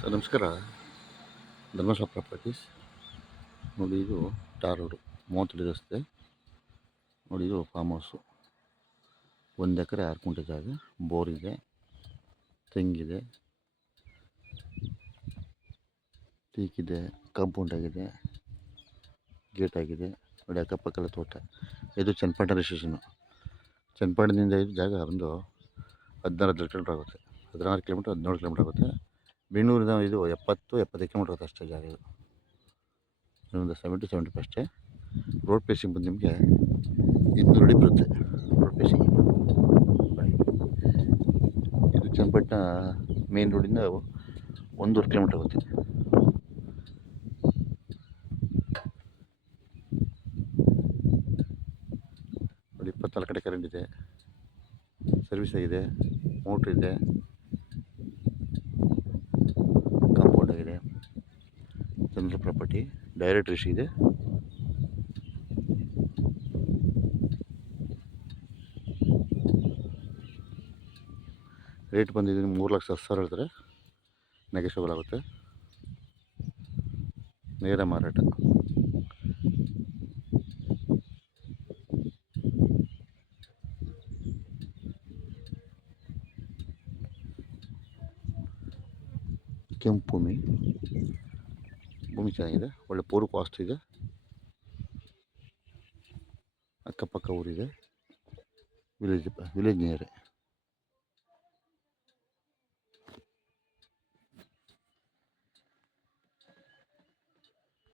Sir ನಮಸ್ಕಾರ. Dharmasthala properties ನೋಡಿ. ಇದು ಟಾರ್ ರೋಡು 30 ರಸ್ತೆ ನೋಡಿ. ಇದು ಫಾರ್ಮ್ ಹೌಸು. 1 ಎಕರೆ 6 ಕುಂಟೆ ಜಾಗ, ಬೋರ್ ಇದೆ, ತೆಂಗಿದೆ, ಟೀಕಿದೆ, ಕಾಂಪೌಂಡ್ ಆಗಿದೆ, ಗೇಟ್ ಆಗಿದೆ ನೋಡಿ. ಅಕ್ಕಪಕ್ಕದ ತೋಟ. ಇದು ಚನ್ನಪಟ್ಟಣ ರಿಜಿಸ್ಟ್ರೇಷನು. ಚನ್ನಪಟ್ಟಣದಿಂದ ಇದು ಜಾಗ ಒಂದು 16 ಕಿಲೋಮೀಟ್ರ್ ಆಗುತ್ತೆ. 16 ಕಿಲೋಮೀಟ್ರ್ 17 ಕಿಲೋಮೀಟ್ರ್ ಆಗುತ್ತೆ. ಬೆಂಗಳೂರಿಂದ ಇದು 70-75 ಕಿಲೋಮೀಟ್ರ್ ಆಗುತ್ತೆ ಅಷ್ಟೇ ಜಾಗ. ಇದು ಒಂದು 70-75 ಅಷ್ಟೇ. ರೋಡ್ ಫೇಸಿಂಗ್ ಬಂದು ನಿಮಗೆ 200 ಅಡಿ ಬರುತ್ತೆ ರೋಡ್ ಫೇಸಿಂಗ್. ಇದು ಚನ್ನಪಟ್ಟಣ ಮೇನ್ ರೋಡಿಂದ 1.5 ಕಿಲೋಮೀಟ್ರ್ ಆಗುತ್ತೆ. ನೋಡಿ 24 ಕಡೆ ಕರೆಂಟ್ ಇದೆ, ಸರ್ವಿಸ್ ಆಗಿದೆ, ಮೋಟ್ರ್ ಇದೆ, ಕಾಂಪೌಂಡ್ ಆಗಿದೆ. ಜನರಲ್ ಪ್ರಾಪರ್ಟಿ, ಡೈರೆಕ್ಟ್ ರಿಜಿಸ್ಟ್ರಿ ಇದೆ. ರೇಟ್ ಬಂದಿದ್ದೀನಿ 3,10,000 ಹೇಳ್ತಾರೆ. ನೆಗೆಷಬಲ್ ಆಗುತ್ತೆ. ನೇರ ಮಾರಾಟ. ಕೆಂಪು ಭೂಮಿ ಚೆನ್ನಾಗಿದೆ, ಒಳ್ಳೆ ಪೂರ್ವ ವಾಸ್ತು ಇದೆ, ಅಕ್ಕಪಕ್ಕ ಊರಿದೆ, ವಿಲೇಜ್ ನಿಯರ್.